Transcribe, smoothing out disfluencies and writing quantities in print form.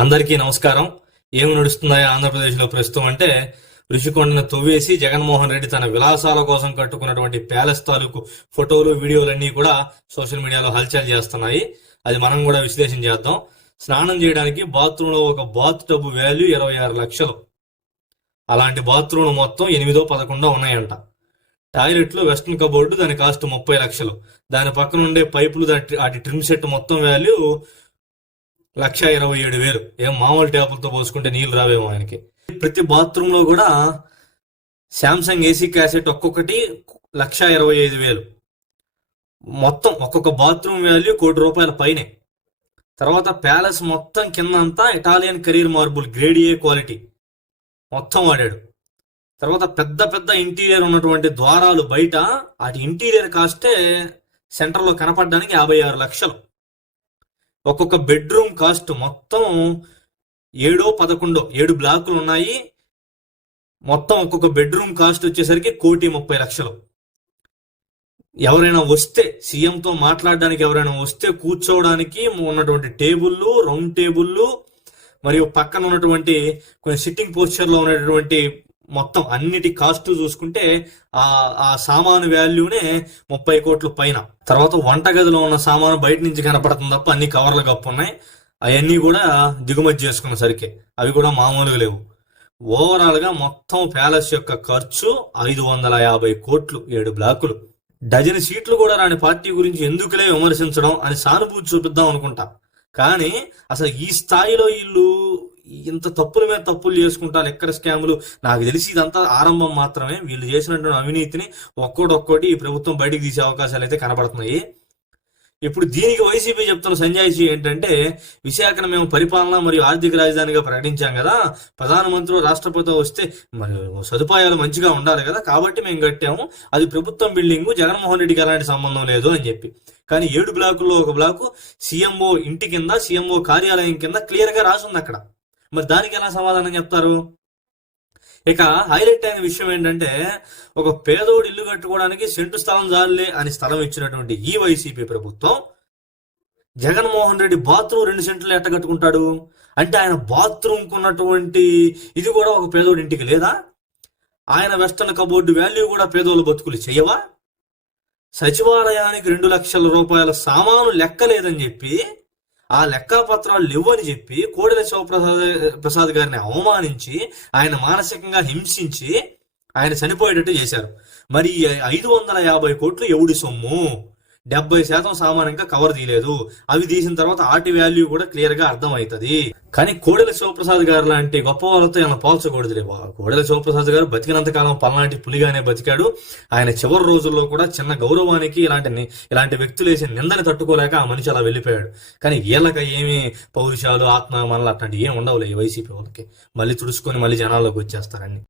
అందరికీ నమస్కారం. ఏమి నడుస్తున్నాయో ఆంధ్రప్రదేశ్లో ప్రస్తుతం అంటే ఋషికొండను తవ్వేసి జగన్మోహన్ రెడ్డి తన విలాసాల కోసం కట్టుకున్నటువంటి ప్యాలెస్ తాలూకు ఫోటోలు వీడియోలన్నీ కూడా సోషల్ మీడియాలో హల్చల్ చేస్తున్నాయి. అది మనం కూడా విశ్లేషణ చేద్దాం. స్నానం చేయడానికి బాత్రూంలో ఒక బాత్ టబ్ వాల్యూ 26 లక్షలు. అలాంటి బాత్రూమ్ మొత్తం 8-11 ఉన్నాయంట. టాయిలెట్లో వెస్ట్రన్ కబోర్డు, దాని కాస్ట్ 30 లక్షలు. దాని పక్కన ఉండే పైపులు, వాటి ట్రిమ్ సెట్ మొత్తం వాల్యూ 1,27,000. ఏం మామూలు ట్యాపులతో పోసుకుంటే నీళ్లు రావేమో ఆయనకి. ప్రతి బాత్రూమ్ లో కూడా శాంసంగ్ ఏసీ క్యాసెట్ ఒక్కొక్కటి 1,25,000. మొత్తం ఒక్కొక్క బాత్రూమ్ వాల్యూ ₹1,00,00,000 పైనే. తర్వాత ప్యాలెస్ మొత్తం కింద అంతా Italian career marble grade A quality మొత్తం వాడాడు. తర్వాత పెద్ద పెద్ద ఇంటీరియర్ ఉన్నటువంటి ద్వారాలు బయట, వాటి ఇంటీరియర్ కాస్టే సెంటర్లో కనపడడానికి 56 లక్షలు. ఒక్కొక్క బెడ్రూమ్ కాస్ట్ మొత్తం 7 బ్లాకులు ఉన్నాయి. మొత్తం ఒక్కొక్క బెడ్రూమ్ కాస్ట్ వచ్చేసరికి 1,30,00,000. ఎవరైనా వస్తే, సీఎంతో మాట్లాడడానికి ఎవరైనా వస్తే కూర్చోవడానికి ఉన్నటువంటి టేబుళ్ళు, రౌండ్ టేబుళ్ళు, మరియు పక్కన ఉన్నటువంటి కొన్ని సిట్టింగ్ పోస్చర్ లో ఉన్నటువంటి మొత్తం అన్నిటి కాస్ట్ చూసుకుంటే ఆ సామాను వాల్యూనే 30 కోట్ల పైన. తర్వాత వంటగదిలో ఉన్న సామాను బయట నుంచి కనపడుతుంది తప్ప అన్ని కవర్లు కప్పున్నాయి. అవన్నీ కూడా దిగుమతి చేసుకున్న సరికి అవి కూడా మామూలుగా లేవు. ఓవరాల్ గా మొత్తం ప్యాలెస్ యొక్క ఖర్చు 550 కోట్లు, 7 బ్లాకులు. డజన్ సీట్లు కూడా రాని పార్టీ గురించి ఎందుకులే విమర్శించడం అని సానుభూతి చూపిద్దాం అనుకుంటా. కానీ అసలు ఈ స్థాయిలో వీళ్ళు ఇంత తప్పుల మీద తప్పులు చేసుకుంటారు, ఎక్కడ స్కాములు. నాకు తెలిసి ఇదంతా ఆరంభం మాత్రమే. వీళ్ళు చేసినటువంటి అవినీతిని ఒక్కోటి ఈ ప్రభుత్వం బయటికి తీసే అవకాశాలు అయితే కనబడుతున్నాయి. ఇప్పుడు దీనికి వైసీపీ చెప్తున్న సంజాయిషి ఏంటంటే, విశాఖను మేము పరిపాలన మరియు ఆర్థిక రాజధానిగా ప్రకటించాం కదా, ప్రధానమంత్రి రాష్ట్రపతి వస్తే మరి సదుపాయాలు మంచిగా ఉండాలి కదా, కాబట్టి మేము కట్టాము. అది ప్రభుత్వం బిల్డింగు, జగన్మోహన్ రెడ్డికి ఎలాంటి సంబంధం లేదు అని చెప్పి. కానీ 7 బ్లాకుల్లో ఒక బ్లాకు సీఎంఓ ఇంటి కింద, సీఎంఓ కార్యాలయం కింద క్లియర్ గా రాసుంది అక్కడ. మరి దానికి ఎలా సమాధానం చెప్తారు? ఇక హైలైట్ అయిన విషయం ఏంటంటే, ఒక పేదోడు ఇల్లు కట్టుకోవడానికి సెంటు స్థలం జాలే అని స్థలం ఇచ్చినటువంటి ఈ వైసీపీ ప్రభుత్వం జగన్మోహన్ రెడ్డి బాత్రూమ్ 2 సెంట్లు ఎట్ట కట్టుకుంటాడు అంటే, ఆయన బాత్రూమ్ కున్నటువంటి ఇది కూడా ఒక పేదోడి ఇంటికి లేదా? ఆయన వెస్టర్న్ కబోర్డు వాల్యూ కూడా పేదోళ్ళ బతుకులు చేయవా? సచివాలయానికి 2 లక్షల రూపాయల సామాను లెక్కలేదని చెప్పి, ఆ లెక్కాపత్రాలు లేవని చెప్పి కోడెల శివప్రసాద్ గారిని అవమానించి, ఆయన మానసికంగా హింసించి ఆయన చనిపోయేటట్టు చేశారు. మరి 550 కోట్లు ఎవడి సొమ్ము? 70% సామాన్ ఇంకా కవర్ తీయలేదు. అవి తీసిన తర్వాత ఆటి వాల్యూ కూడా క్లియర్ గా అర్థమవుతుంది. కానీ కోడెల శివప్రసాద్ గారు లాంటి గొప్ప వాళ్ళతో ఆయన పోల్చకూడదులే. కోడెల శివప్రసాద్ గారు బతికినంత కాలం పల్నాటి పులిగానే బతికాడు. ఆయన చివరి రోజుల్లో కూడా చిన్న గౌరవానికి ఇలాంటి వ్యక్తులు వేసి నిందని తట్టుకోలేక ఆ మనిషి అలా వెళ్ళిపోయాడు. కానీ వీళ్ళకి ఏమి పౌరుషాలు, ఆత్మ మనలు అట్లాంటివి ఏమి ఉండవులే ఈ వైసీపీ వాళ్ళకి. మళ్ళీ తుడుచుకొని మళ్ళీ జనాల్లోకి వచ్చేస్తారని.